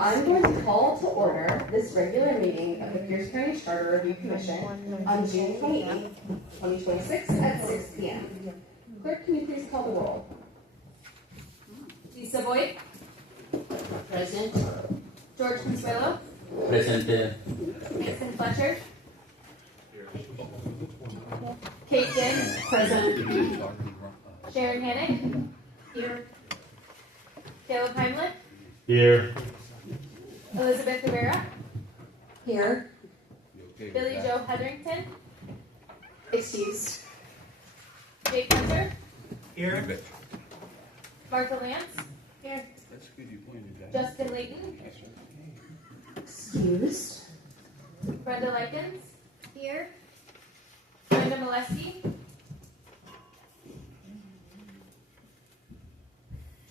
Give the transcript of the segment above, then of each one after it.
I'm going to call to order this regular meeting of the Pierce County Charter Review Commission on June 28th, 2026 at 6 p.m. Clerk, can you please call the roll? Lisa Boyd. Present. George Consuelo. Presente. Mason Fletcher. Kate Ginn. Present. Sharon Hannick. Here. Caleb Heimlich. Here. Elizabeth Rivera. Here. Billy Joe Hetherington. Excused. Jake Hunter. Here. Martha Lance. Here. Justin Layton. Excused. Brenda Likens. Here. Brenda Molesky.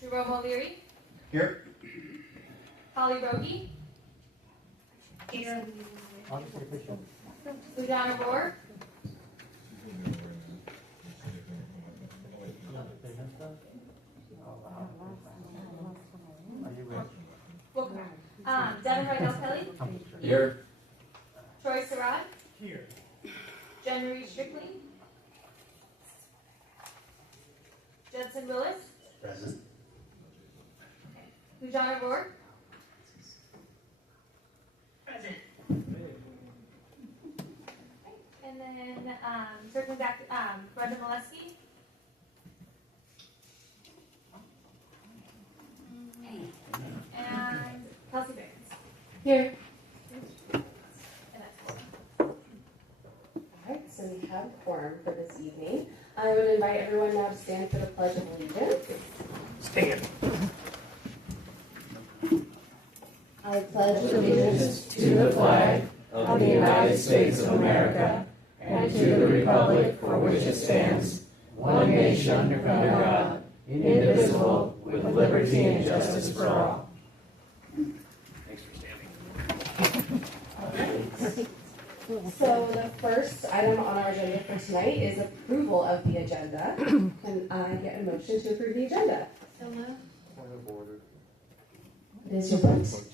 Jerome O'Leary. Here. Holly Rogie. Here. Lujana Rohr. Devin Rydell Kelly. Here. Troy Sarad. Here. Jen Marie Strickling. Judson Willis. Present. Lujana Rohr. Present. And then circling back, Brenda Molesky. And Kelsey Barons. Here. And that's Alright, so we have a quorum for this evening. I would invite everyone now to stand for the Pledge of Allegiance. Stand. I pledge allegiance to the flag of the United States of America and to the republic for which it stands, one nation under God, indivisible, with liberty and justice for all. Thanks for standing. So the first item on our agenda for tonight is approval of the agenda. Can I get a motion to approve the agenda? So moved. Point of order. It is your vote.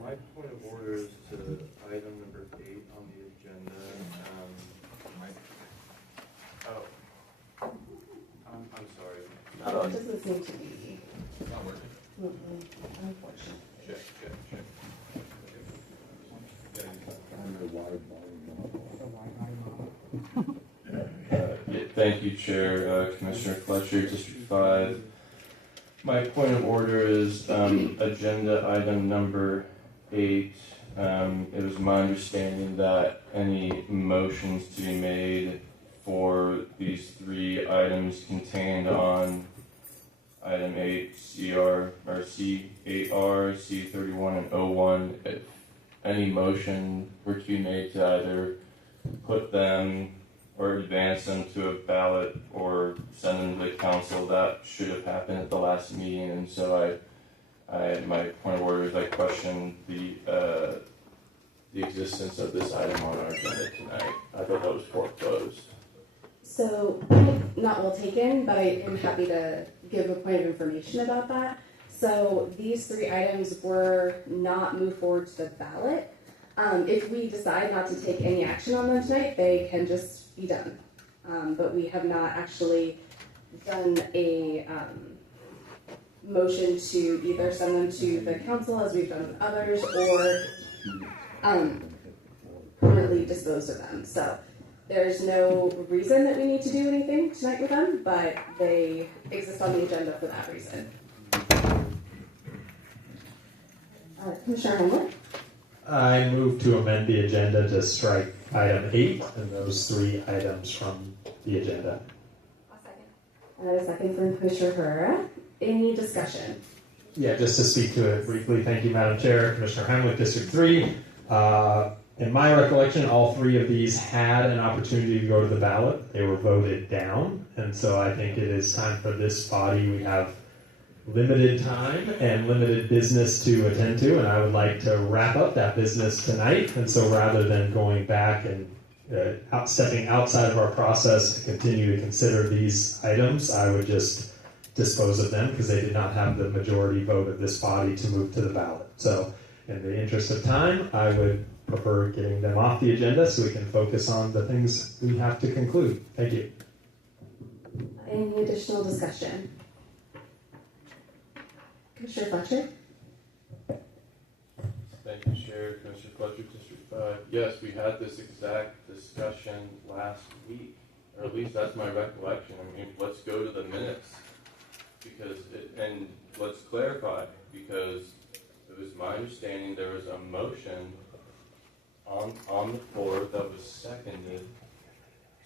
My point of order is to item number 8 on the agenda. I'm sorry. It doesn't seem to be. Not working. Unfortunately. Check. Thank you, Chair. Commissioner Fletcher, District 5. My point of order is agenda item number 8. It was my understanding that any motions to be made for these 3 items contained on item 8, CR, or C8R, C31, and 01, if any motion were to be made to either put them or advance them to a ballot or send them to the council, that should have happened at the last meeting, and so my point of order is I question the existence of this item on our agenda tonight. I thought that was foreclosed. So, not well taken, but I am happy to give a point of information about that. So, these 3 items were not moved forward to the ballot. If we decide not to take any action on them tonight, they can just be done. But we have not actually done a motion to either send them to the council as we've done with others or permanently dispose of them. So there's no reason that we need to do anything tonight with them, but they exist on the agenda for that reason. Commissioner Homewood? I move to amend the agenda to strike item 8 and those 3 items from the agenda. I'll second. And a second from Commissioner Herrera. Any discussion? Yeah, just to speak to it briefly, thank you, Madam Chair. Commissioner Heimlich, District 3. In my recollection, all 3 of these had an opportunity to go to the ballot. They were voted down, and so I think it is time for this body. We have limited time and limited business to attend to, and I would like to wrap up that business tonight. And so rather than going back and stepping outside of our process to continue to consider these items, I would just dispose of them because they did not have the majority vote of this body to move to the ballot. So in the interest of time, I would prefer getting them off the agenda so we can focus on the things we have to conclude. Thank you. Any additional discussion? Commissioner Fletcher? Thank you, Chair. Commissioner Fletcher, District 5. Yes, we had this exact discussion last week, or at least that's my recollection. I mean, let's go to the minutes, and let's clarify, because it was my understanding there was a motion on the floor that was seconded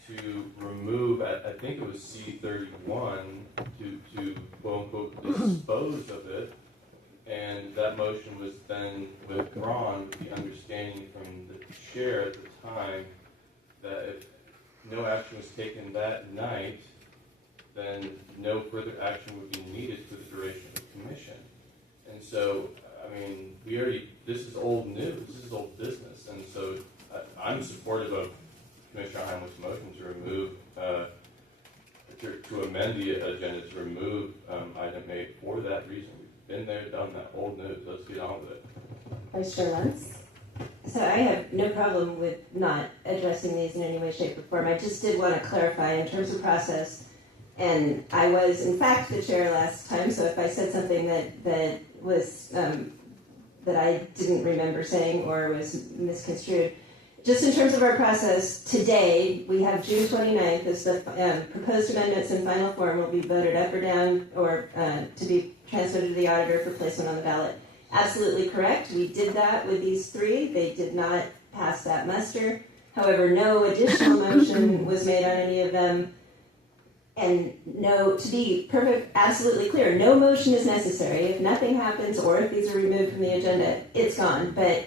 to remove, I think it was C31, to quote unquote dispose of it, and that motion was then withdrawn with the understanding from the chair at the time that if no action was taken that night, then no further action would be needed for the duration of the commission. And so, I mean, this is old news, this is old business, and so I'm supportive of Commissioner Heimlich's motion to remove, to amend the agenda to remove item 8 for that reason. We've been there, done that, old news, let's get on with it. Vice Chair Lentz? So I have no problem with not addressing these in any way, shape, or form. I just did want to clarify in terms of process, and I was in fact the chair last time, so if I said something that was that I didn't remember saying or was misconstrued, just in terms of our process, today we have June 29th as the proposed amendments in final form will be voted up or down or to be transmitted to the auditor for placement on the ballot. Absolutely correct. We did that with these three. They did not pass that muster. However, no additional motion was made on any of them. And no, to be perfect, absolutely clear, no motion is necessary. If nothing happens or if these are removed from the agenda, it's gone. But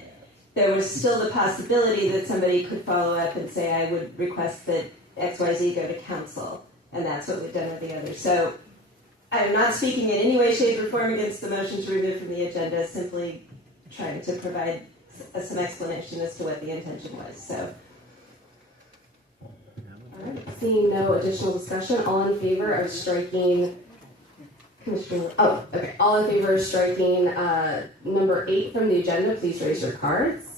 there was still the possibility that somebody could follow up and say, I would request that XYZ go to council. And that's what we've done with the others. So I'm not speaking in any way, shape, or form against the motion to remove from the agenda, simply trying to provide some explanation as to what the intention was. So, All right, seeing no additional discussion, all in favor of striking Commissioner, all in favor of striking number 8 from the agenda, please raise your cards.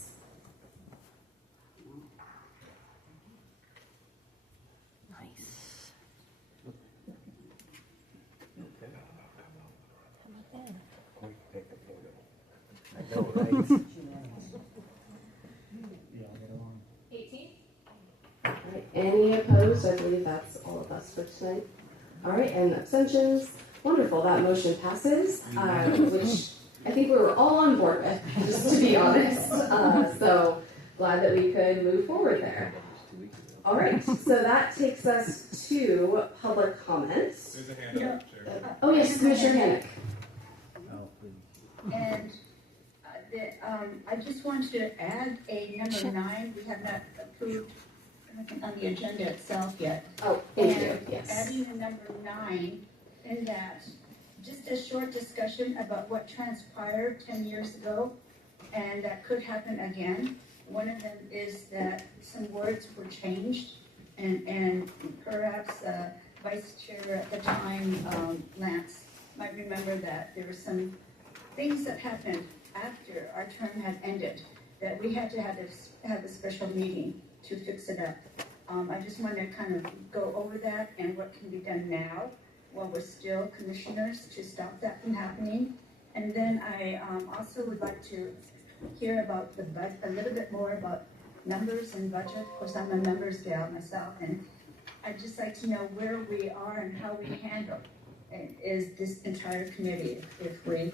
I know, right? 18? All right, any opposed? I believe that's all of us for tonight. All right, and abstentions? Wonderful, that motion passes, which I think we were all on board with, just to be honest. So glad that we could move forward there. All right, so that takes us to public comments. There's a hand up, Chair. Oh yes, Commissioner Hannick. And I just want to add a number 9. We have not approved anything on the agenda itself yet. Oh, thank you, And yes. adding a number 9 in that, just a short discussion about what transpired 10 years ago, and that could happen again. One of them is that some words were changed, and perhaps Vice Chair at the time, Lance, might remember that there were some things that happened after our term had ended that we had to have a special meeting to fix it up. I just want to kind of go over that and what can be done now while we're still commissioners to stop that from happening. And then I also would like to hear about the budget, a little bit more about numbers and budget. Of course, I'm a numbers gal myself, and I'd just like to know where we are and how we handle is this entire committee. If we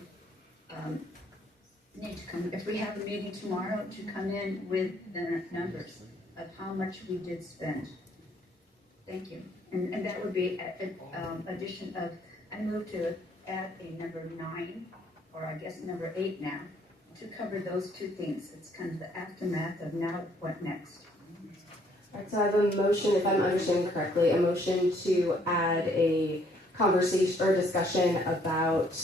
need to come, if we have a meeting tomorrow, to come in with the numbers of how much we did spend. Thank you. And that would be an addition of, I move to add a number 9, or I guess number 8 now, to cover those two things. It's kind of the aftermath of now what next. All right, so I have a motion, if I'm understanding correctly, a motion to add a conversation or discussion about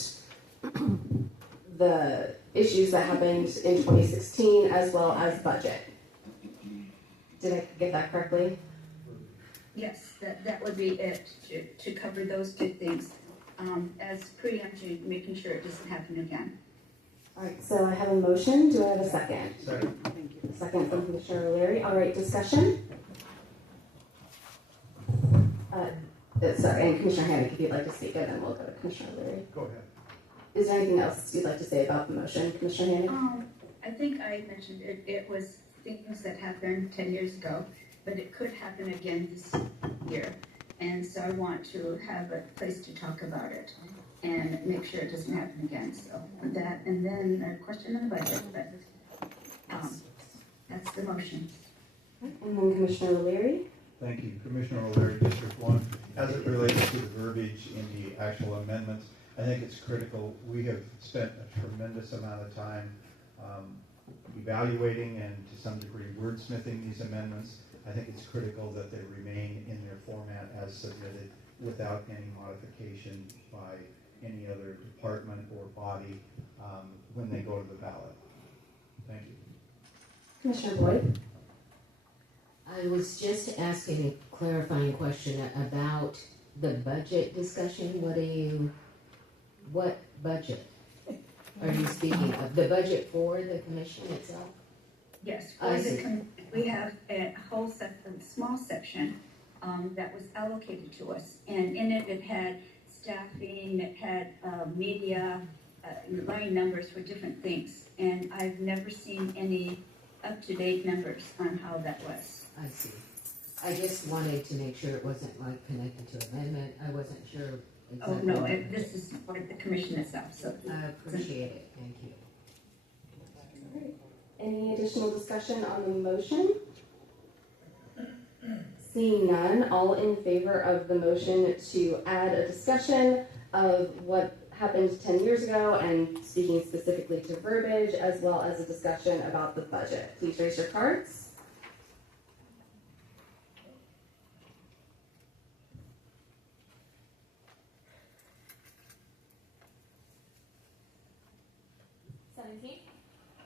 the issues that happened in 2016 as well as budget. Did I get that correctly? Yes, that would be it, to cover those two things. as preemptive, making sure it doesn't happen again. All right, so I have a motion. Do I have a second? Second. Second from Commissioner O'Leary. All right, discussion? Sorry, and Commissioner Hammack, if you'd like to speak, and then we'll go to Commissioner O'Leary. Go ahead. Is there anything else you'd like to say about the motion, Commissioner Hammack? I think I mentioned it was things that happened 10 years ago, but it could happen again this year. And so I want to have a place to talk about it and make sure it doesn't happen again. So with that, and then a question on the budget, but that's the motion. And then Commissioner O'Leary. Thank you. Commissioner O'Leary, District 1. As it relates to the verbiage in the actual amendments, I think it's critical. We have spent a tremendous amount of time evaluating and to some degree wordsmithing these amendments. I think it's critical that they remain in their format as submitted without any modification by any other department or body when they go to the ballot. Thank you. Commissioner Boyd. I was just asking a clarifying question about the budget discussion. What budget are you speaking of? The budget for the commission itself? Yes, I see. we have a whole small section that was allocated to us, and in it, it had staffing, it had media, line numbers for different things, and I've never seen any up-to-date numbers on how that was. I see. I just wanted to make sure it wasn't like connected to amendment. I wasn't sure Oh, exactly. no, this is for the commission itself, so. I appreciate it. Thank you. Any additional discussion on the motion? Seeing none, all in favor of the motion to add a discussion of what happened 10 years ago and speaking specifically to verbiage as well as a discussion about the budget. Please raise your cards.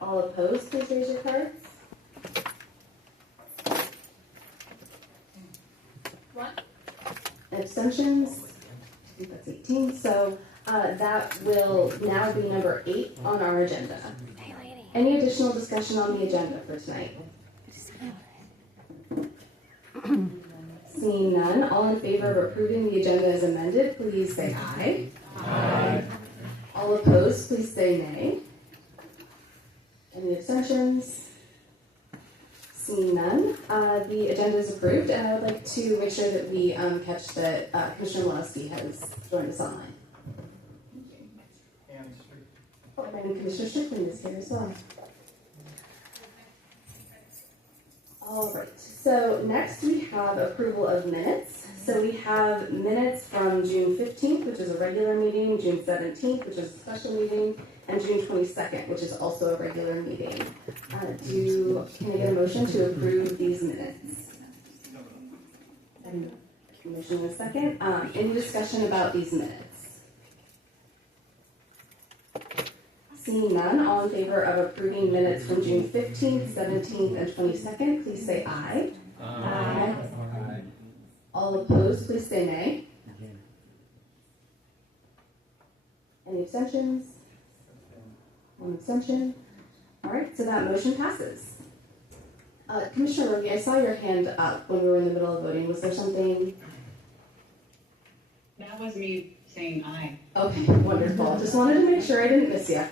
All opposed, please raise your cards. 1. Abstentions? I think that's 18. So that will now be number 8 on our agenda. Any additional discussion on the agenda for tonight? Seeing none, all in favor of approving the agenda as amended, please say aye. Aye. All opposed, please say nay. Any abstentions? Seeing none, the agenda is approved, and I would like to make sure that we catch that Commissioner Walensky has joined us online. Oh, and Commissioner Strickland is here as well. All right, so next we have approval of minutes. So we have minutes from June 15th, which is a regular meeting, June 17th, which is a special meeting, and June 22nd, which is also a regular meeting. Can I get a motion to approve these minutes? And motion in a second. Any discussion about these minutes? Seeing none, all in favor of approving minutes from June 15th, 17th, and 22nd, please say aye. Aye. All opposed, please say nay. Any abstentions? One abstention. All right, so that motion passes. Commissioner Rogie, I saw your hand up when we were in the middle of voting. Was there something? That was me saying aye. Okay, wonderful. Just wanted to make sure I didn't miss you.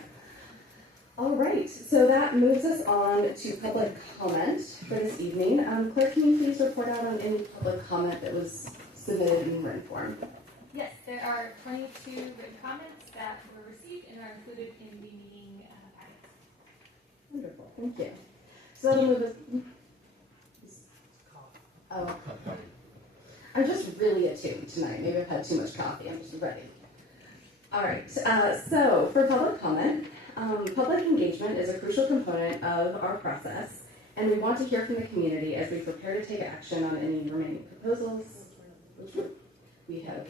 All right, so that moves us on to public comment for this evening. Clerk, can you please report out on any public comment that was submitted in written form? Yes, there are 22 written comments that were received and are included in the meeting packet. Wonderful, thank you. So that'll move us. Oh, I'm just really attuned tonight. Maybe I've had too much coffee. I'm just ready. All right, so for public comment, public engagement is a crucial component of our process, and we want to hear from the community as we prepare to take action on any remaining proposals, which we have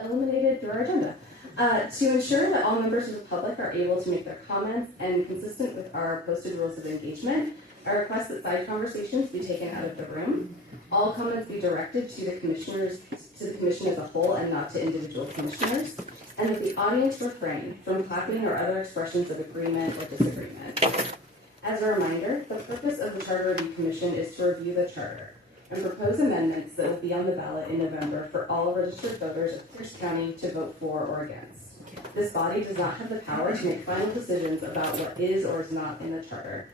eliminated through our agenda. To ensure that all members of the public are able to make their comments and consistent with our posted rules of engagement, I request that side conversations be taken out of the room. All comments be directed to the commission as a whole and not to individual commissioners, and that the audience refrain from clapping or other expressions of agreement or disagreement. As a reminder, the purpose of the Charter Review Commission is to review the charter and propose amendments that will be on the ballot in November for all registered voters of Pierce County to vote for or against. This body does not have the power to make final decisions about what is or is not in the charter.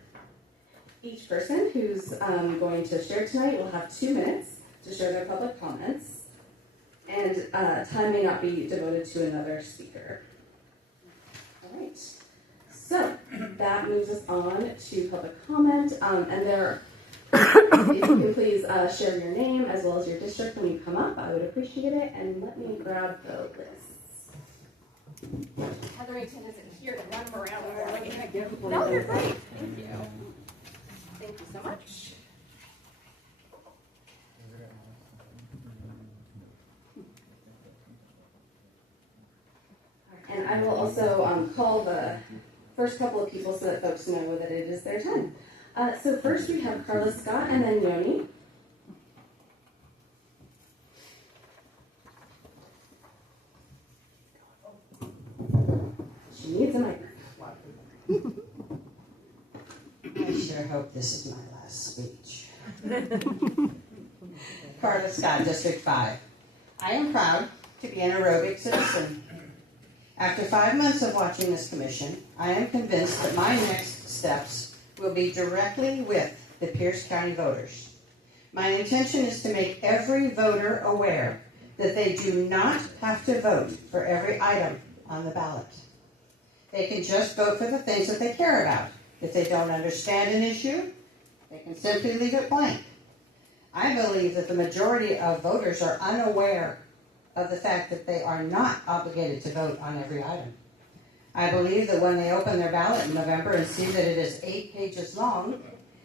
Each person who's going to share tonight will have 2 minutes to share their public comments, and time may not be devoted to another speaker. All right, so that moves us on to public comment, and there, if you can please share your name as well as your district when you come up, I would appreciate it, and let me grab the lists. Hetherington isn't here to run them around for me. No, you're great. Thank you. Thank you so much. And I will also call the first couple of people so that folks know that it is their time. So first we have Carla Scott and then Yoni. She needs a microphone. I sure hope this is my last speech. Carla Scott, District 5. I am proud to be an aerobic citizen. After 5 months of watching this commission, I am convinced that my next steps will be directly with the Pierce County voters. My intention is to make every voter aware that they do not have to vote for every item on the ballot. They can just vote for the things that they care about. If they don't understand an issue, they can simply leave it blank. I believe that the majority of voters are unaware of the fact that they are not obligated to vote on every item. I believe that when they open their ballot in November and see that it is 8 pages long,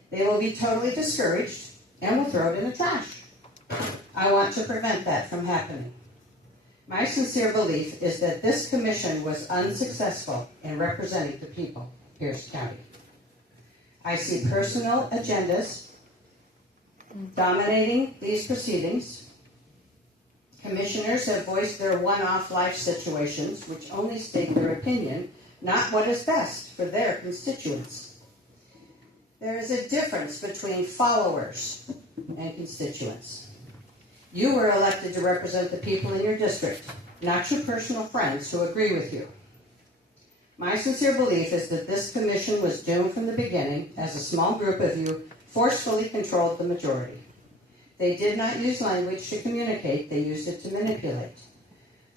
they will be totally discouraged and will throw it in the trash. I want to prevent that from happening. My sincere belief is that this commission was unsuccessful in representing the people of Pierce County. I see personal agendas dominating these proceedings. Commissioners have voiced their one-off life situations, which only state their opinion, not what is best for their constituents. There is a difference between followers and constituents. You were elected to represent the people in your district, not your personal friends who agree with you. My sincere belief is that this commission was doomed from the beginning, as a small group of you forcefully controlled the majority. They did not use language to communicate, they used it to manipulate.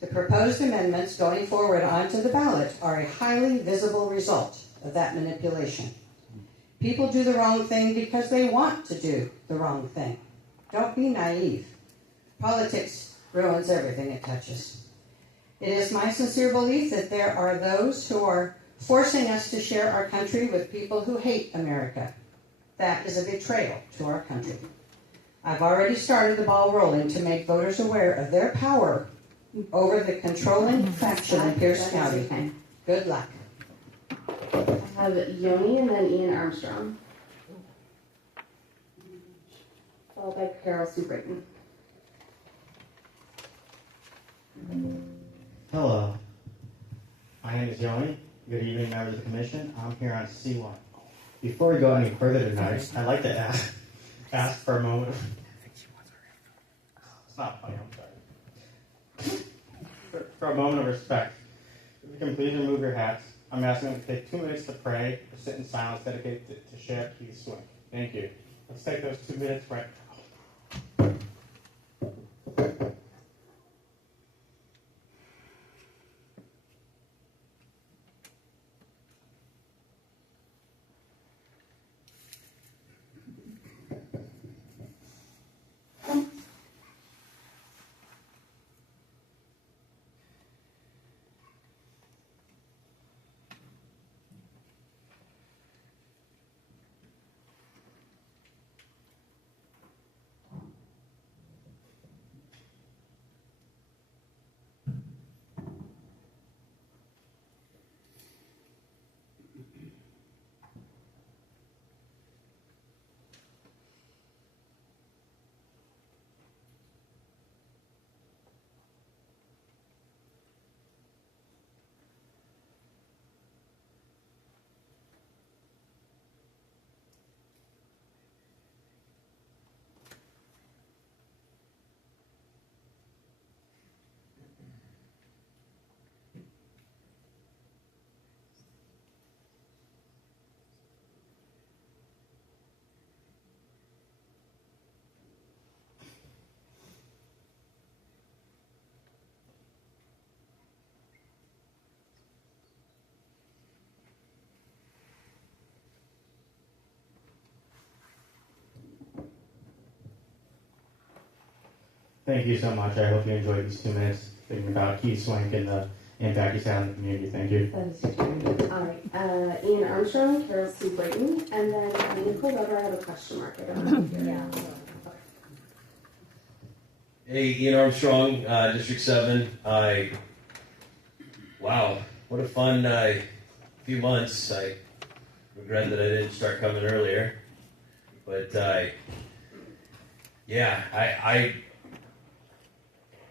The proposed amendments going forward onto the ballot are a highly visible result of that manipulation. People do the wrong thing because they want to do the wrong thing. Don't be naive. Politics ruins everything it touches. It is my sincere belief that there are those who are forcing us to share our country with people who hate America. That is a betrayal to our country. I've already started the ball rolling to make voters aware of their power over the controlling faction in Pierce County. Good luck. I have Yoni and then Ian Armstrong, followed by Carol Sue Brayton. Hello, my name is Yoni. Good evening, members of the commission. I'm here on C1. Before we go any further tonight, I'd like to ask for a moment. It's not funny, I'm sorry. For a moment of respect, if you can please remove your hats. I'm asking them to take 2 minutes to pray or sit in silence dedicated to Sheriff Keith Swing. Thank you. Let's take those 2 minutes right now. Thank you so much. I hope you enjoyed these 2 minutes thinking about Keith Swank and the impact he's had on the community. Thank you. That is your turn. All right, Ian Armstrong, Carol C. Brayton, and then Nicole Weber, I have a question mark. I don't know if you're Hey, Ian Armstrong, District 7. Wow, what a fun few months. I regret that I didn't start coming earlier. But, I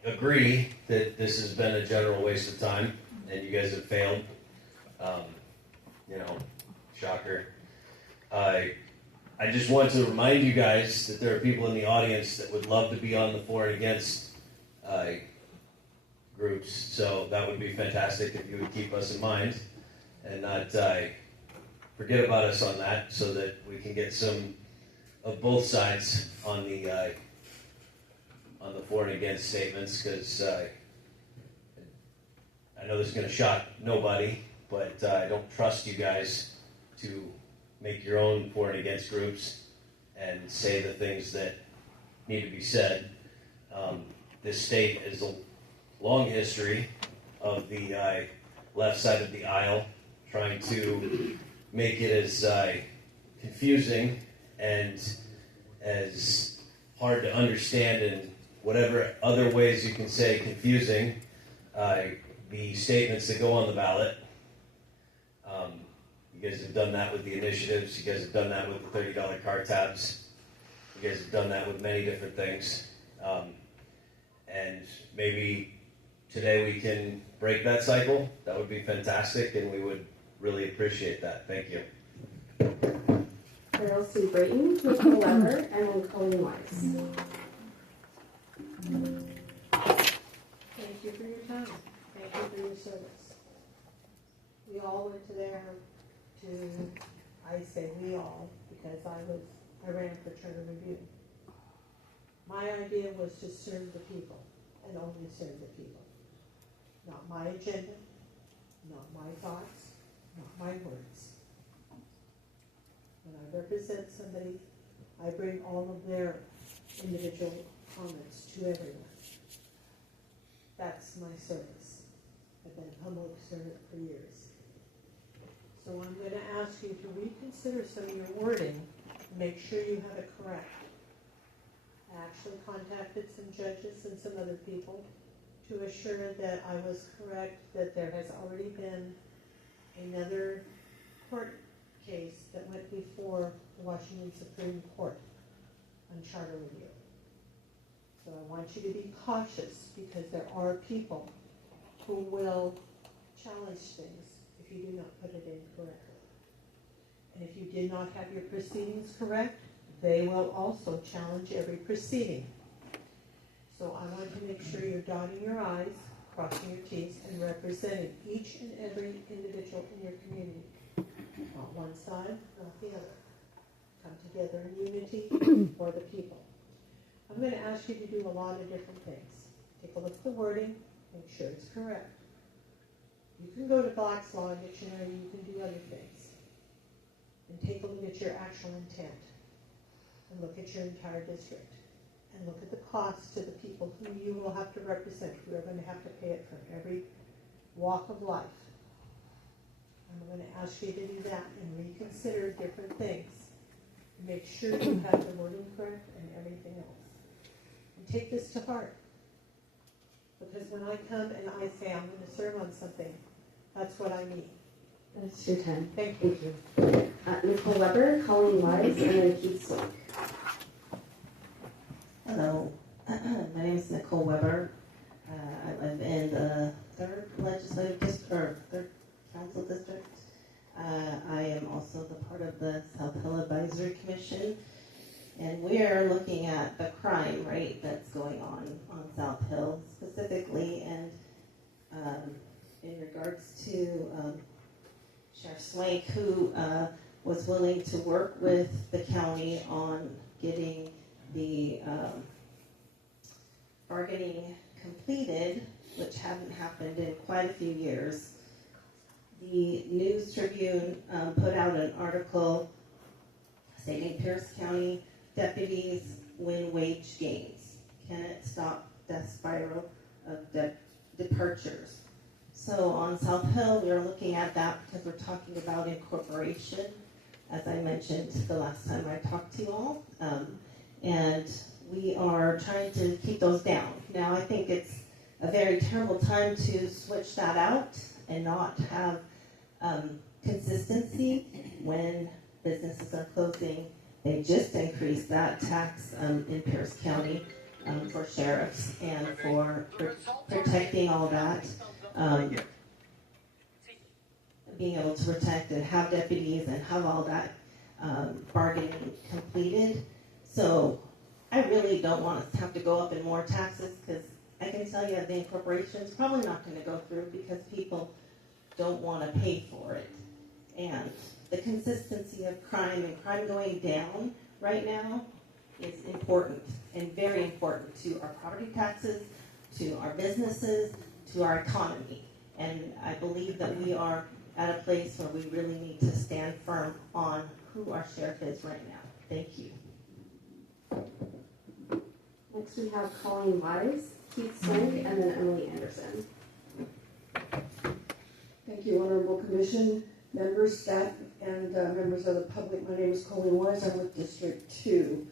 agree that this has been a general waste of time, and you guys have failed. Shocker. I just want to remind you guys that there are people in the audience that would love to be on the for and against groups. So that would be fantastic if you would keep us in mind and not forget about us on that, so that we can get some of both sides on the for and against statements. Because I know this is going to shock nobody, but I don't trust you guys to make your own for and against groups and say the things that need to be said. This state has a long history of the left side of the aisle trying to make it as confusing and as hard to understand in whatever other ways you can say confusing the statements that go on the ballot. You guys have done that with the initiatives. You guys have done that with the $30 car tabs. You guys have done that with many different things. And maybe today we can break that cycle. That would be fantastic, and we would really appreciate that. Thank you. Carol C. Brayton, Nicole Weber, and then Colleen Wise. Thank you for your time. Thank you for your service. We all went to there I say we all, because I ran for charter review. My idea was to serve the people, and only serve the people. Not my agenda, not my thoughts, not my words. When I represent somebody, I bring all of their individual comments to everyone. That's my service. I've been a public servant for years. So I'm going to ask you to reconsider some of your wording and make sure you have it correct. I actually contacted some judges and some other people to assure that I was correct, that there has already been another court case that went before the Washington Supreme Court on charter review. So I want you to be cautious, because there are people who will challenge things if you do not put it in correctly. And if you did not have your proceedings correct, they will also challenge every proceeding. So I want to make sure you're dotting your I's, crossing your T's, and representing each and every individual in your community. Not one side, not the other. Come together in unity for the people. I'm going to ask you to do a lot of different things. Take a look at the wording, make sure it's correct. You can go to Black's Law Dictionary, you can do other things. And take a look at your actual intent. And look at your entire district. And look at the cost to the people who you will have to represent, who are going to have to pay it from every walk of life. I'm going to ask you to do that and reconsider different things. Make sure you have the wording correct and everything else. And take this to heart. Because when I come and I say I'm going to serve on something, that's what I mean. That's your time. Thank you. Nicole Weber, Colleen Wise, and then Keith Swank. Hello, my name is Nicole Weber. I live in the 3rd Legislative District, or 3rd Council District. I am also the part of the South Hill Advisory Commission, and we are looking at the crime rate that's going on South Hill specifically, and in regards to Sheriff Swank, who was willing to work with the county on getting the bargaining completed, which hadn't happened in quite a few years. The News Tribune put out an article stating Pierce County deputies win wage gains. can it stop the spiral of departures? So on South Hill, we're looking at that because we're talking about incorporation, as I mentioned the last time I talked to you all. And we are trying to keep those down. Now, I think it's a very terrible time to switch that out and not have consistency when businesses are closing. They just increased that tax in Pierce County for sheriffs and for protecting all that. Being able to protect and have deputies and have all that bargaining completed. So I really don't want us to have to go up in more taxes, because I can tell you the incorporation is probably not going to go through because people don't want to pay for it. And the consistency of crime and crime going down right now is important and very important to our property taxes, to our businesses, to our economy. And I believe that we are at a place where we really need to stand firm on who our sheriff is right now. Thank you. Next we have Colleen Wise, Keith Swank, and then Emily Anderson. Thank you, Honorable Commission, members, staff, and members of the public. My name is Colleen Wise. I'm with District 2.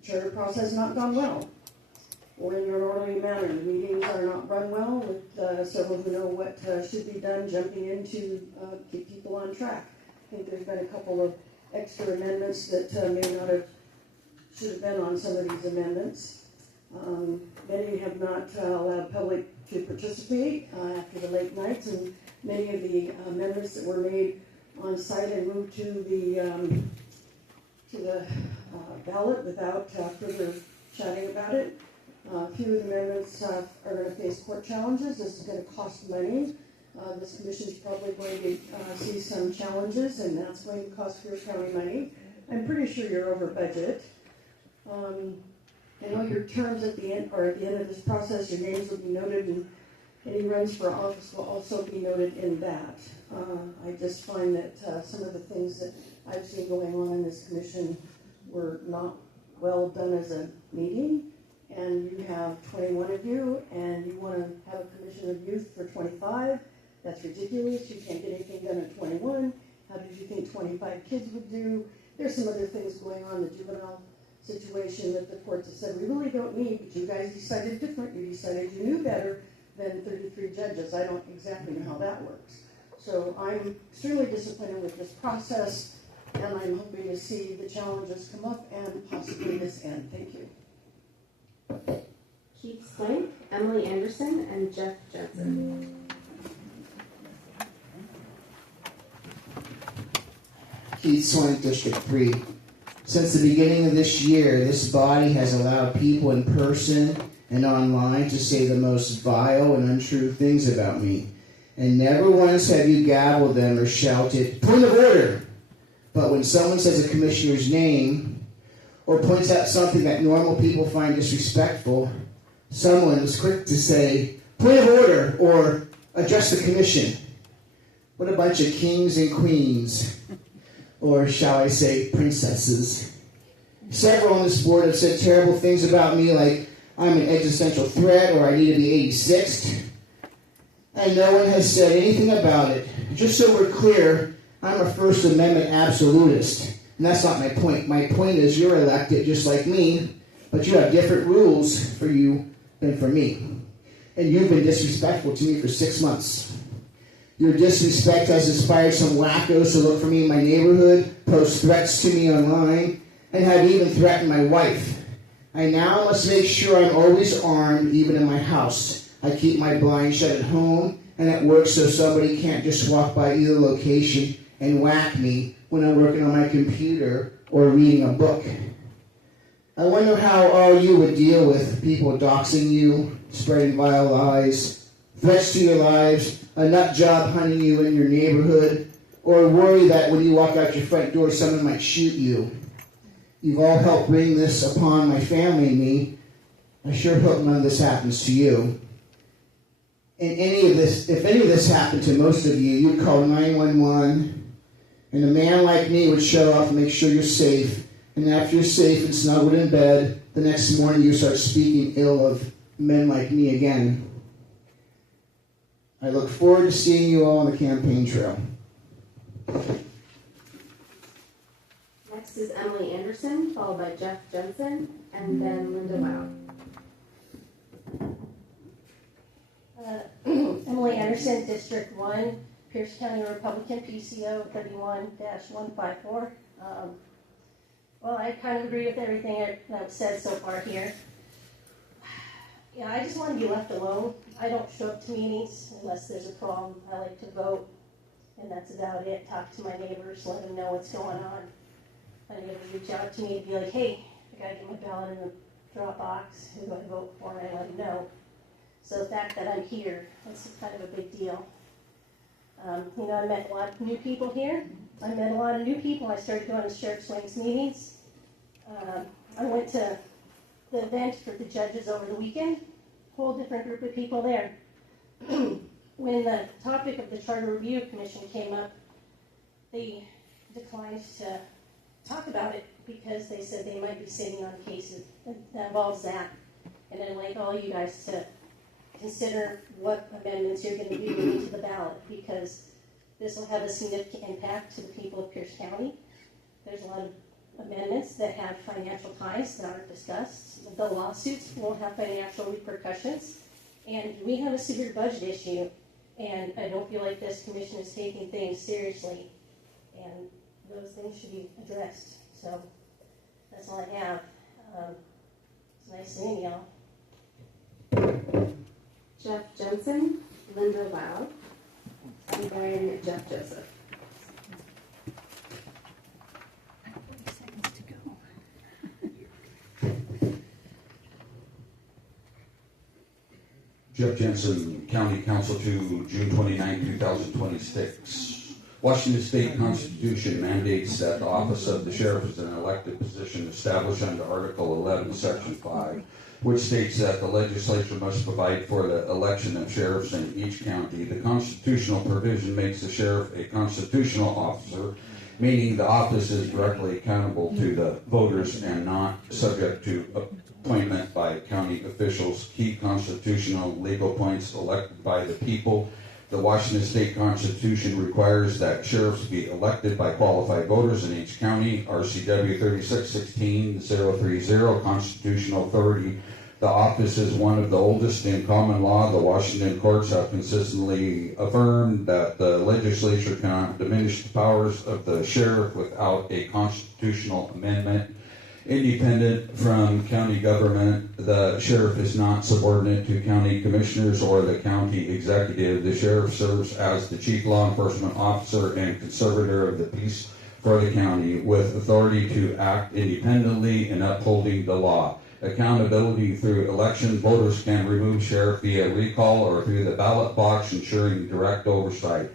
The charter process has not gone well, or in your orderly manner. The meetings are not run well, with several who know what should be done jumping in to keep people on track. I think there's been a couple of extra amendments that should have been on some of these amendments. Many have not allowed public to participate after the late nights, and many of the amendments that were made on site and moved to the ballot without further chatting about it. A few of the amendments are going to face court challenges. This is going to cost money. This commission is probably going to see some challenges, and that's going to cost Pierce County money. I'm pretty sure you're over budget. I know your terms at the end of this process, your names will be noted, and any runs for office will also be noted in that. I just find that some of the things that I've seen going on in this commission were not well done as a meeting. And you have 21 of you, and you want to have a commission of youth for 25. That's ridiculous. You can't get anything done at 21. How did you think 25 kids would do? There's some other things going on, the juvenile situation that the courts have said we really don't need, but you guys decided different. You decided you knew better than 33 judges. I don't exactly know how that works. So I'm extremely disappointed with this process, and I'm hoping to see the challenges come up and possibly this end. Thank you. Keith Swank, Emily Anderson, and Jeff Jensen. Keith Swank, District 3. Since the beginning of this year, this body has allowed people in person and online to say the most vile and untrue things about me. And never once have you gabbled them or shouted, "Point of order!" But when someone says a commissioner's name or points out something that normal people find disrespectful, someone was quick to say, "Point of order," or "Address the commission." What a bunch of kings and queens. Or shall I say, princesses. Several on this board have said terrible things about me, like I'm an existential threat or I need to be 86th. And no one has said anything about it. Just so we're clear, I'm a First Amendment absolutist. And that's not my point. My point is you're elected just like me, but you have different rules for you than for me. And you've been disrespectful to me for 6 months. Your disrespect has inspired some wackos to look for me in my neighborhood, post threats to me online, and have even threatened my wife. I now must make sure I'm always armed, even in my house. I keep my blinds shut at home and at work so somebody can't just walk by either location and whack me when I'm working on my computer or reading a book. I wonder how all you would deal with people doxing you, spreading vile lies, threats to your lives, a nut job hunting you in your neighborhood, or worry that when you walk out your front door, someone might shoot you. You've all helped bring this upon my family and me. I sure hope none of this happens to you. And if any of this happened to most of you, you'd call 911, and a man like me would show up and make sure you're safe. And after you're safe and snuggled in bed, the next morning you start speaking ill of men like me again. I look forward to seeing you all on the campaign trail. Next is Emily Anderson, followed by Jeff Jensen, and then Linda Wow. Emily Anderson, District 1, Pierce County Republican, PCO 31-154. Well, I kind of agree with everything I've said so far here. Yeah, I just want to be left alone. I don't show up to meetings unless there's a problem. I like to vote, and that's about it. Talk to my neighbors, let them know what's going on. My neighbors reach out to me to be like, hey, I got to get my ballot in the drop box. Who do I vote for? And I let them know. So the fact that I'm here, that's kind of a big deal. You know, I met a lot of new people here. I met a lot of new people. I started going to Sheriff's Wings meetings. I went to the event for the judges over the weekend. Whole different group of people there. When the topic of the Charter Review Commission came up, they declined to talk about it because they said they might be sitting on cases that involves that. And I'd like all you guys to consider what amendments you're going to do into the ballot, because this will have a significant impact to the people of Pierce County. There's a lot of amendments that have financial ties that aren't discussed. The lawsuits will have financial repercussions. And we have a severe budget issue, and I don't feel like this commission is taking things seriously. And those things should be addressed. So that's all I have. It's nice seeing y'all. Jeff Jensen, Linda Wow, and then Jeff Joseph. Jeff Jensen, County Council to June 29, 2026. Washington State Constitution mandates that the office of the sheriff is an elected position established under Article 11, Section 5, which states that the legislature must provide for the election of sheriffs in each county. The constitutional provision makes the sheriff a constitutional officer, meaning the office is directly accountable to the voters and not subject to appointment by county officials. Key constitutional legal points elected by the people. The Washington State Constitution requires that sheriffs be elected by qualified voters in each county. RCW 3616-030, constitutional authority. The office is one of the oldest in common law. The Washington courts have consistently affirmed that the legislature cannot diminish the powers of the sheriff without a constitutional amendment. Independent from county government, the sheriff is not subordinate to county commissioners or the county executive. The sheriff serves as the chief law enforcement officer and conservator of the peace for the county, with authority to act independently in upholding the law. Accountability through election. Voters can remove sheriff via recall or through the ballot box, ensuring direct oversight.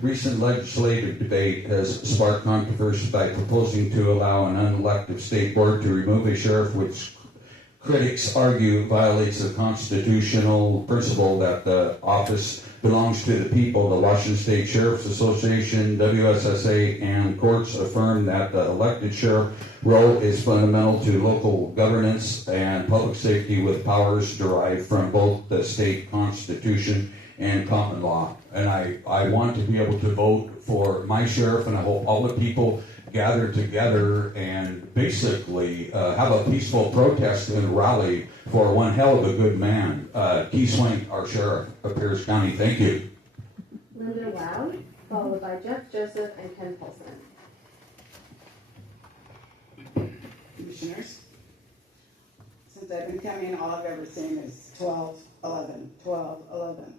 Recent legislative debate has sparked controversy by proposing to allow an unelected state board to remove a sheriff, which critics argue violates the constitutional principle that the office belongs to the people. The Washington State Sheriff's Association, WSSA, and courts affirm that the elected sheriff role is fundamental to local governance and public safety, with powers derived from both the state constitution and common law. And I want to be able to vote for my sheriff, and I hope all the people gather together and basically have a peaceful protest and rally for one hell of a good man, Keith Swank, our sheriff of Pierce County. Thank you. Linda Wow, followed by Jeff Joseph and Ken Paulson. Commissioners, since I've been coming, all I've ever seen is 12-11, 12-11.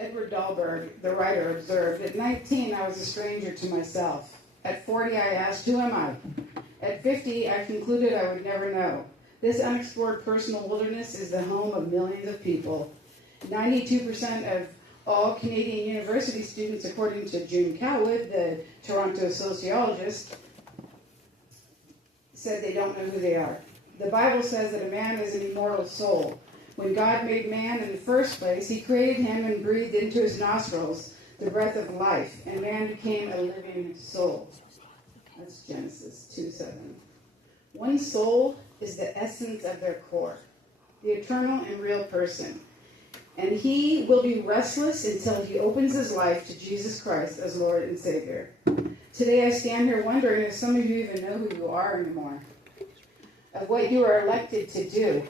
Edward Dahlberg, the writer, observed, at 19, I was a stranger to myself. At 40, I asked, who am I? At 50, I concluded I would never know. This unexplored personal wilderness is the home of millions of people. 92% of all Canadian university students, according to June Cowwood, the Toronto sociologist, said they don't know who they are. The Bible says that a man is an immortal soul. When God made man in the first place, he created him and breathed into his nostrils the breath of life, and man became a living soul. That's Genesis 2:7. One soul is the essence of their core, the eternal and real person. And he will be restless until he opens his life to Jesus Christ as Lord and Savior. Today I stand here wondering if some of you even know who you are anymore, of what you are elected to do.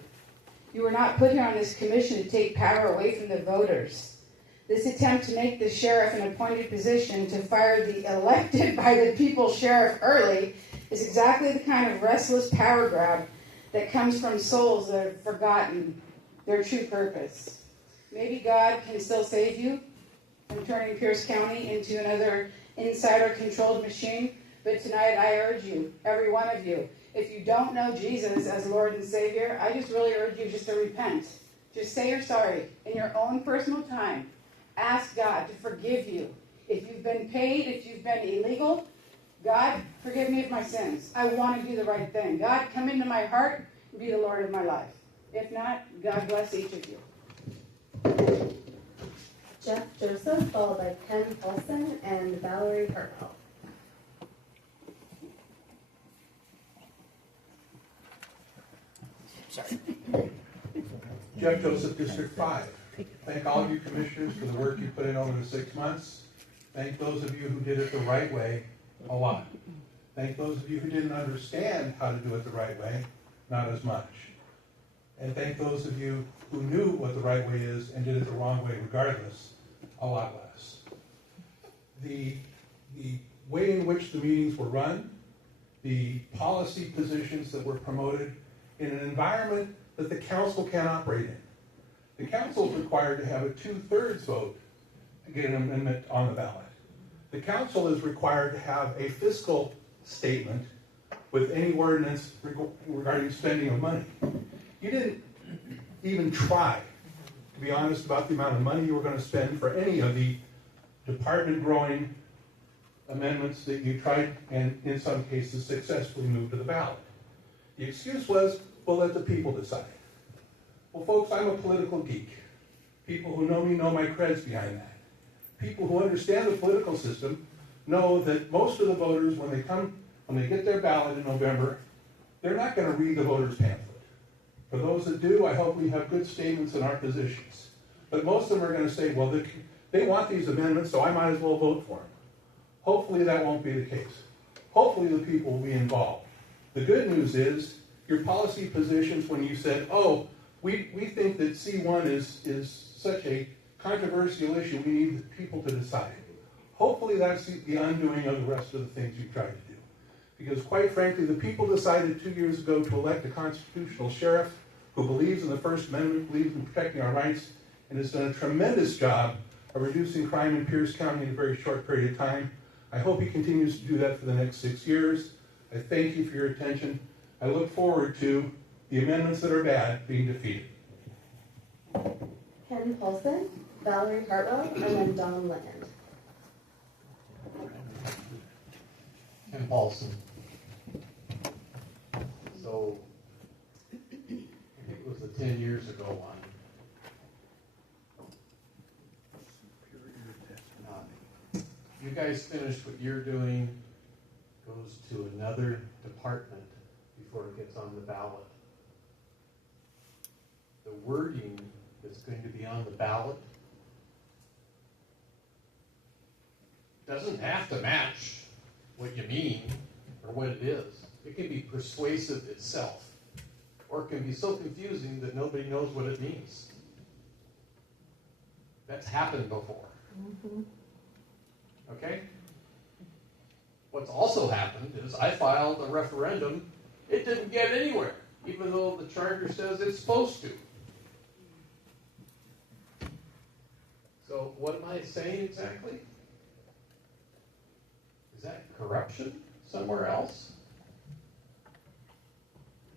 You were not put here on this commission to take power away from the voters. This attempt to make the sheriff an appointed position to fire the elected by the people sheriff early is exactly the kind of restless power grab that comes from souls that have forgotten their true purpose. Maybe God can still save you from turning Pierce County into another insider-controlled machine, but tonight I urge you, every one of you, if you don't know Jesus as Lord and Savior, I just really urge you just to repent. Just say you're sorry in your own personal time. Ask God to forgive you. If you've been paid, if you've been illegal, God, forgive me of my sins. I want to do the right thing. God, come into my heart and be the Lord of my life. If not, God bless each of you. Jeff Joseph, followed by Ken Paulson and Valerie Hartwell. Sorry. Jeff Joseph, District 5. Thank all of you commissioners for the work you put in over the 6 months. Thank those of you who did it the right way a lot. Thank those of you who didn't understand how to do it the right way, not as much. And thank those of you who knew what the right way is and did it the wrong way regardless, a lot less. The way in which the meetings were run, the policy positions that were promoted in an environment that the council can operate in. The council is required to have a 2/3 vote to get an amendment on the ballot. The council is required to have a fiscal statement with any ordinance regarding spending of money. You didn't even try to be honest about the amount of money you were going to spend for any of the department growing amendments that you tried and in some cases successfully moved to the ballot. The excuse was, we'll let the people decide. Well, folks, I'm a political geek. People who know me know my creds behind that. People who understand the political system know that most of the voters, when they get their ballot in November, they're not going to read the voter's pamphlet. For those that do, I hope we have good statements in our positions. But most of them are going to say, well, they want these amendments, so I might as well vote for them. Hopefully that won't be the case. Hopefully the people will be involved. The good news is, your policy positions when you said, oh, we think that C1 is such a controversial issue, we need people to decide. Hopefully that's the undoing of the rest of the things you tried to do. Because quite frankly, the people decided 2 years ago to elect a constitutional sheriff who believes in the First Amendment, believes in protecting our rights, and has done a tremendous job of reducing crime in Pierce County in a very short period of time. I hope he continues to do that for the next 6 years. I thank you for your attention. I look forward to the amendments that are bad being defeated. Ken Paulson, Valerie Hartwell, and then Don Land. Ken Paulson. So, I think it was the 10 years ago one. You guys finish what you're doing, goes to another department before it gets on the ballot. The wording that's going to be on the ballot doesn't have to match what you mean or what it is. It can be persuasive itself, or it can be so confusing that nobody knows what it means. That's happened before. Mm-hmm. Okay? What's also happened is I filed a referendum. It didn't get anywhere, even though the charter says it's supposed to. So what am I saying exactly? Is that corruption somewhere else?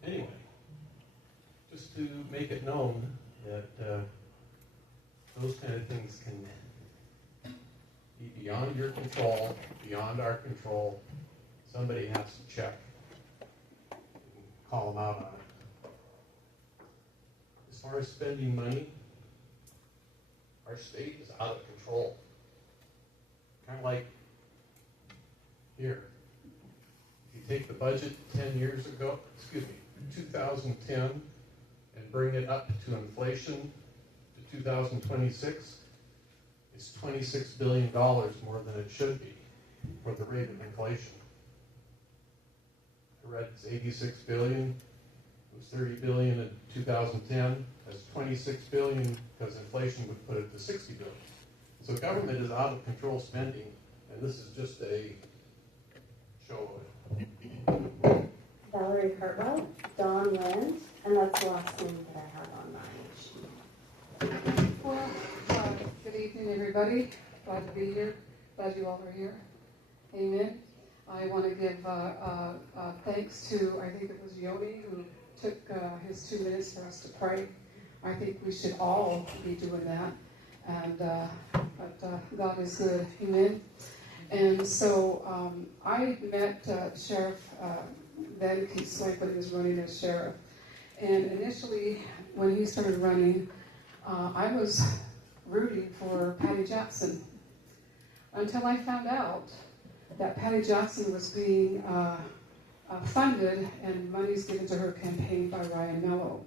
Anyway, just to make it known that those kind of things can be beyond your control, beyond our control. Somebody has to check and call them out on it. As far as spending money, our state is out of control. Kind of like here. If you take the budget 10 years ago, 2010, and bring it up to inflation to 2026, it's $26 billion more than it should be for the rate of inflation. I read it's 86 billion, it was 30 billion in 2010, that's 26 billion because inflation would put it to 60 billion. So government is out of control spending, and this is just a show of it. Valerie Cartwell, Dawn Land, and that's the last name that I have on my sheet. Well, good evening, everybody. Glad to be here. Glad you all are here. Amen. I want to give thanks to, I think it was Yoni who took his 2 minutes for us to pray. I think we should all be doing that. And but God is good. Amen. And so I met Sheriff Ben Keith Swank when he was running as sheriff. And initially, when he started running, I was rooting for Patty Jackson until I found out that Patty Jackson was being funded and monies given to her campaign by Ryan Mello.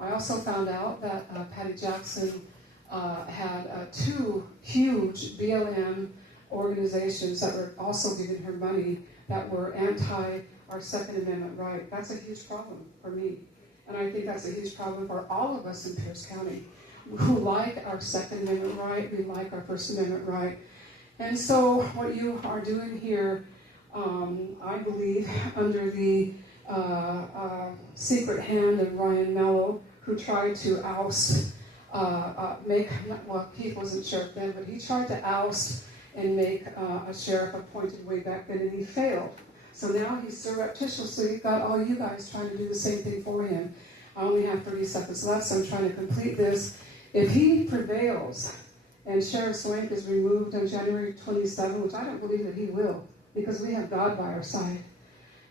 I also found out that Patty Jackson had 2 huge BLM organizations that were also giving her money that were anti our Second Amendment right. That's a huge problem for me. And I think that's a huge problem for all of us in Pierce County who like our Second Amendment right, we like our First Amendment right. And so what you are doing here, I believe, under the secret hand of Ryan Mello, who tried to oust, Keith wasn't sheriff then, but he tried to oust and make a sheriff appointed way back then, and he failed. So now he's surreptitiously got all you guys trying to do the same thing for him. I only have 30 seconds left, so I'm trying to complete this. If he prevails and Sheriff Swank is removed on January 27, which I don't believe that he will, because we have God by our side.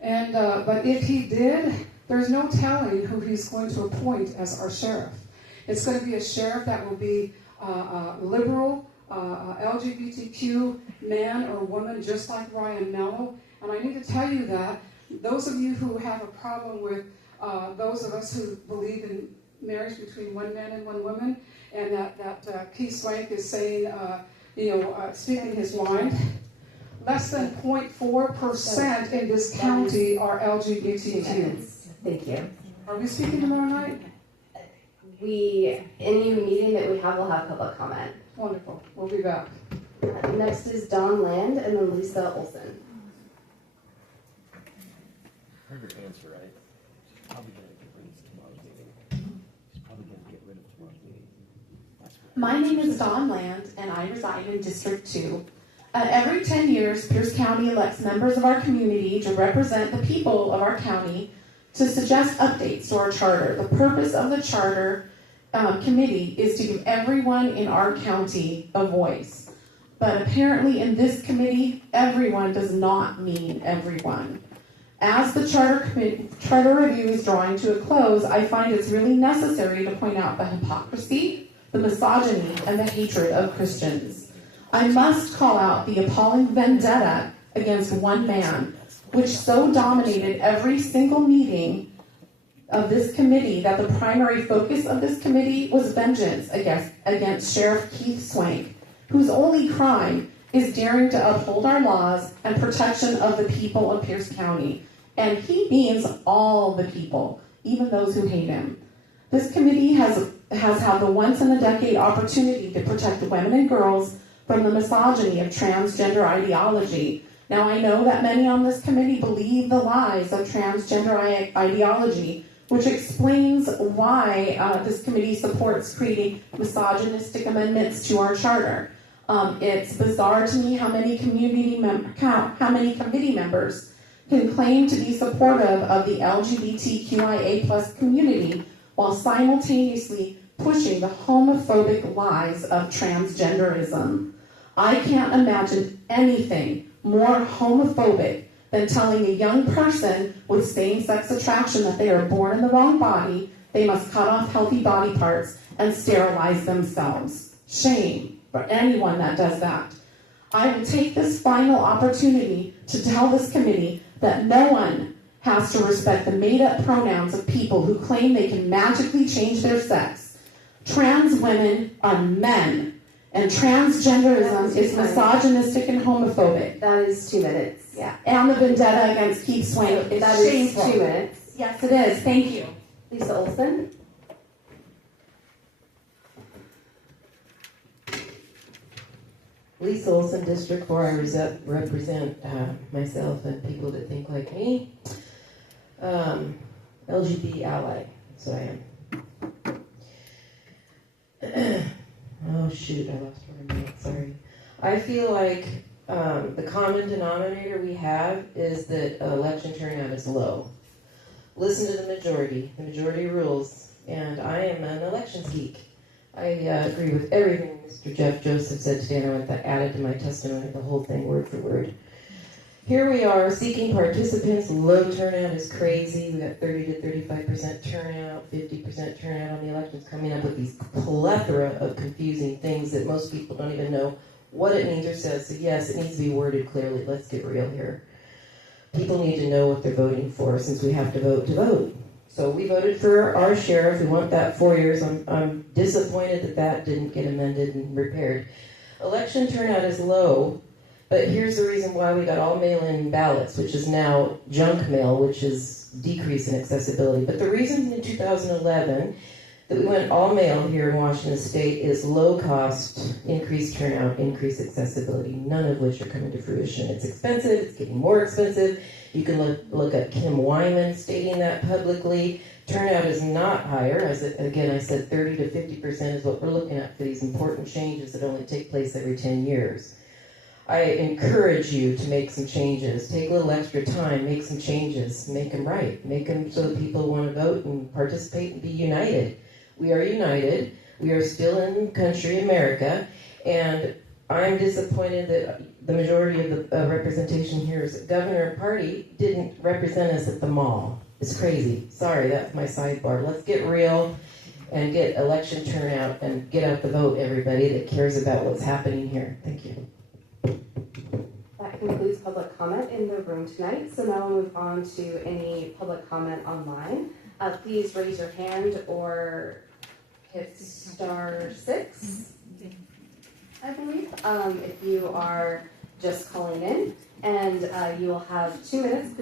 And but if he did, there's no telling who he's going to appoint as our sheriff. It's going to be a sheriff that will be liberal, LGBTQ man or woman, just like Ryan Mello. And I need to tell you that those of you who have a problem with those of us who believe in marriage between one man and one woman, and that Keith Swank is saying, speaking his mind, less than 0.4% in this county are LGBTQ. Thank you. Are we speaking tomorrow night? Any meeting that we have will have public comment. Wonderful. We'll be back. Next is Dawn Land and then Lisa Olson. I heard her answer, right? She's probably going to get rid of tomorrow's meeting. She's probably going to get rid of tomorrow's meeting. My name is Dawn Land, and I reside in District 2. Every 10 years, Pierce County elects members of our community to represent the people of our county to suggest updates to our charter. The purpose of the charter committee is to give everyone in our county a voice. But apparently in this committee, everyone does not mean everyone. As the charter review is drawing to a close, I find it's really necessary to point out the hypocrisy, the misogyny, and the hatred of Christians. I must call out the appalling vendetta against one man, which so dominated every single meeting of this committee that the primary focus of this committee was vengeance against Sheriff Keith Swank, whose only crime is daring to uphold our laws and protection of the people of Pierce County. And he means all the people, even those who hate him. This committee has had the once-in-a-decade opportunity to protect women and girls from the misogyny of transgender ideology. Now, I know that many on this committee believe the lies of transgender ideology, which explains why this committee supports creating misogynistic amendments to our charter. It's bizarre to me how many committee members can claim to be supportive of the LGBTQIA+ community while simultaneously pushing the homophobic lies of transgenderism. I can't imagine anything more homophobic than telling a young person with same-sex attraction that they are born in the wrong body, they must cut off healthy body parts and sterilize themselves. Shame for anyone that does that. I will take this final opportunity to tell this committee that no one has to respect the made-up pronouns of people who claim they can magically change their sex. Trans women are men, and transgenderism is misogynistic and homophobic. That is 2 minutes. Yeah, and the vendetta against Keith Swank is That is shameful. 2 minutes. Yes, it is. Thank you. Lisa Olson? Lisa Olson, District 4. I represent myself and people that think like me. LGBT ally, that's what I am. Oh shoot, I lost where I'm at, sorry. I feel like the common denominator we have is that election turnout is low. Listen to the majority rules, and I am an elections geek. I agree with everything Mr. Jeff Joseph said today, and I want that added to my testimony, the whole thing, word for word. Here we are, seeking participants. Low turnout is crazy. We got 30 to 35% turnout, 50% turnout on the elections, coming up with these plethora of confusing things that most people don't even know what it means or says. So yes, it needs to be worded clearly. Let's get real here. People need to know what they're voting for, since we have to vote to vote. So we voted for our sheriff. We want that 4 years. I'm disappointed that that didn't get amended and repaired. Election turnout is low, but here's the reason why we got all mail-in ballots, which is now junk mail, which is decrease in accessibility. But the reason in 2011 that we went all mail here in Washington State is low cost, increased turnout, increased accessibility, none of which are coming to fruition. It's expensive, it's getting more expensive. You can look at Kim Wyman stating that publicly. Turnout is not higher. Again, I said 30 to 50% is what we're looking at for these important changes that only take place every 10 years. I encourage you to make some changes. Take a little extra time, make some changes, make them right. Make them so that people want to vote and participate and be united. We are united. We are still in country America, and I'm disappointed that the majority of the representation here is governor and party didn't represent us at the mall. It's crazy. Sorry, that's my sidebar. Let's get real and get election turnout and get out the vote, everybody that cares about what's happening here. Thank you. That concludes public comment in the room tonight. So now we'll move on to any public comment online. Please raise your hand or hit *6, I believe, if you are just calling in. And you will have 2 minutes.